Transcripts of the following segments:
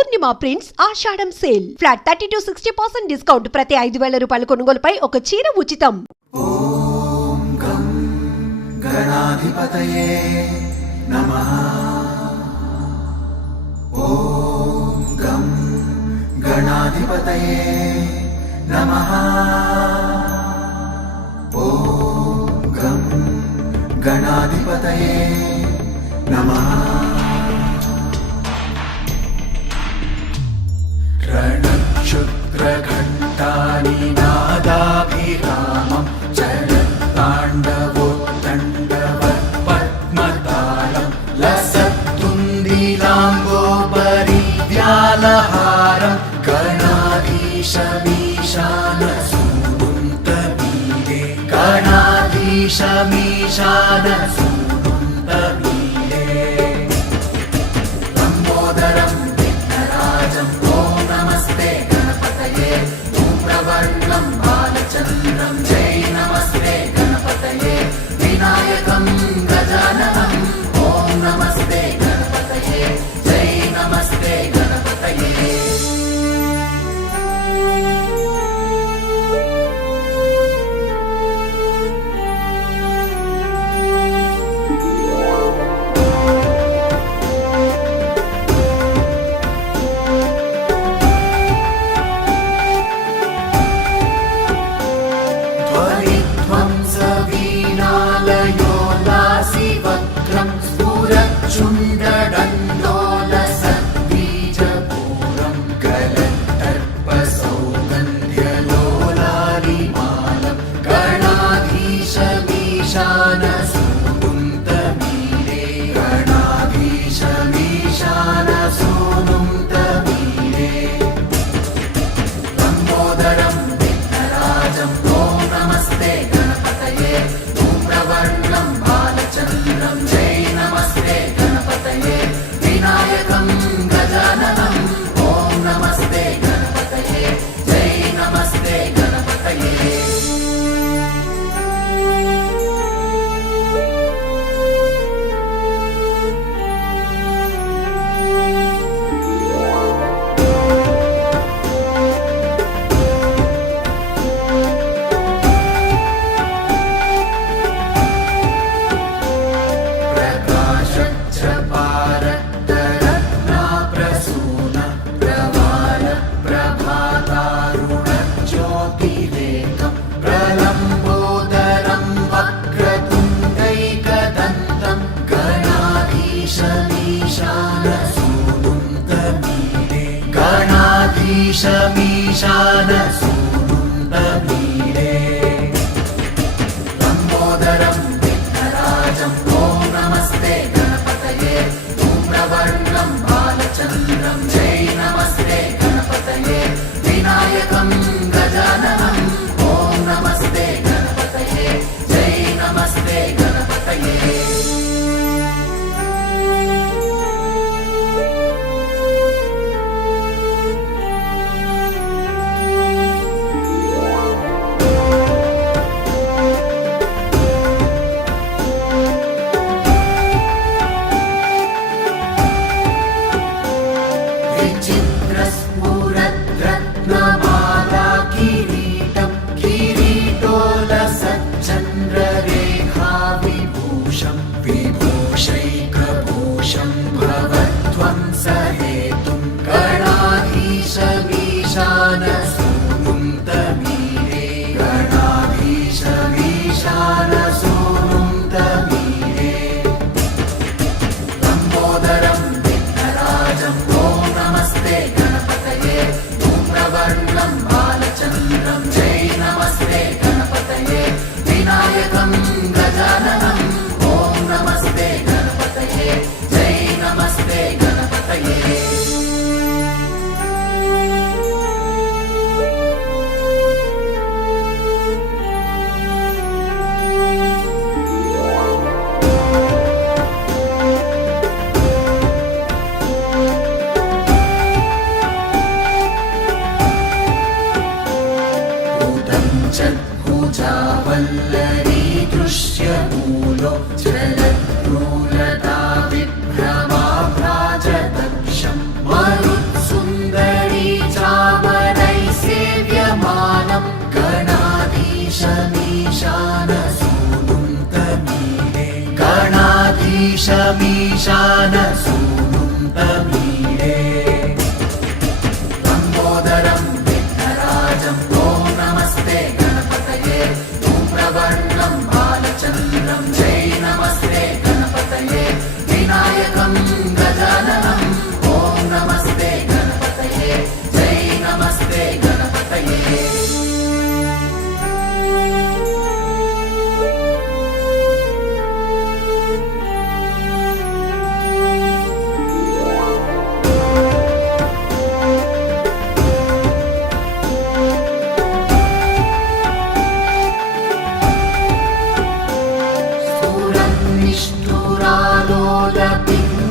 Purnima prints Ashadam sale flat 30 to 60% discount. ప్రతి 5,000 రూపాయల కొనుగోలుపై ఒక చీర ఉచితం. ఓం గం గణాధిపతయే నమః. ఓం గం గణాధిపతయే నమః. ఓం గం గణాధిపతయే నమః. रणक्षुद्रघण्टानि नादाभिरामं चलत्ताण्डवोत्तण्डवत्पद्मतालं लसत्तुन्दिलाम्बोपरिव्यालहारं गणाधीशमीशानसूनुन्तमीरे गणाधीशमीशानसूनुन्तमीरे लम्बोदरं विघ्नराजं नमस्ते गणपतये धूम्रवर्णं बालचन्द्रं जय नमस्ते गणपतये विनायकं गजाननं ॐ नमस्ते गणपतये जय नमस्ते गणपतये. चुण्डडण्डोलसद्बीजपूरं गलत्तर्पसौगन्ध्यलोलालिमालं गणाधीशमीशानसूनुन्तमीरे गणाधीशमीशानसूनुन्तमीरे लम्बोदरं विघ्नराजं ॐ नमस्ते गणपतये धूम्रवर्णं बालचन्द्रं जय नमस्ते गणपतये विनायकं गजाननं ॐ नमस्ते गणपतये जय नमस्ते गणपतये. गणाधीशमीशानसूनुन्तमीरे लम्बोदरं विघ्नराजं ॐ नमस्ते गणपतये धूम्रवर्णं बालचन्द्रं जय नमस्ते गणपतये विनायकं गजाननं ॐ नमस्ते गणपतये जय नमस्ते गणपतये. विचित्रस्फुरद्रत्नमाला किरीटं किरीटोलसच्चन्द्ररेखा विभूषं विभूषैकभूषं भवध्वंसहेतुं गणाधीशमीशानसूनुन्तमीरे गणाधीशमीशानसूनुन्तमीरे लम्बोदरं विघ्नराजं ॐ नमस्ते गणपतये धूम्रवर्णं बालचन्द्रं जय नमस्ते गणपतये विनायकं गजाननं ॐ नमस्ते गणपतये जय नमस्ते गणपतये. भुजावल्लरी दृश्यमूलो जलद्रूलता विभ्रमा भ्राजदक्षं मरुत्सु गणाधीशमीशान सूनुन्तमीडे लम्बोदरं विघ्नराजं ॐ नमस्ते गणपतये धूम्रवर्णं बालचन्द्रं जय नमस्ते गणपतये विनायकं गजाननं ॐ नमस्ते गणपतये जय नमस्ते गणपतये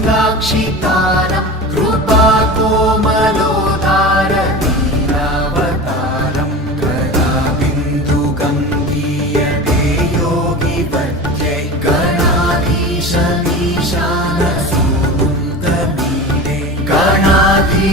निष्ठुरालोलपिङ्गाक्षितारं कृपाकोमलोदारतीरावतारं गदाबिन्दुगङ्गीयते योगिवर्यै गणाधीशमीशान सूनुन्तमीडे गणाधीशमीशान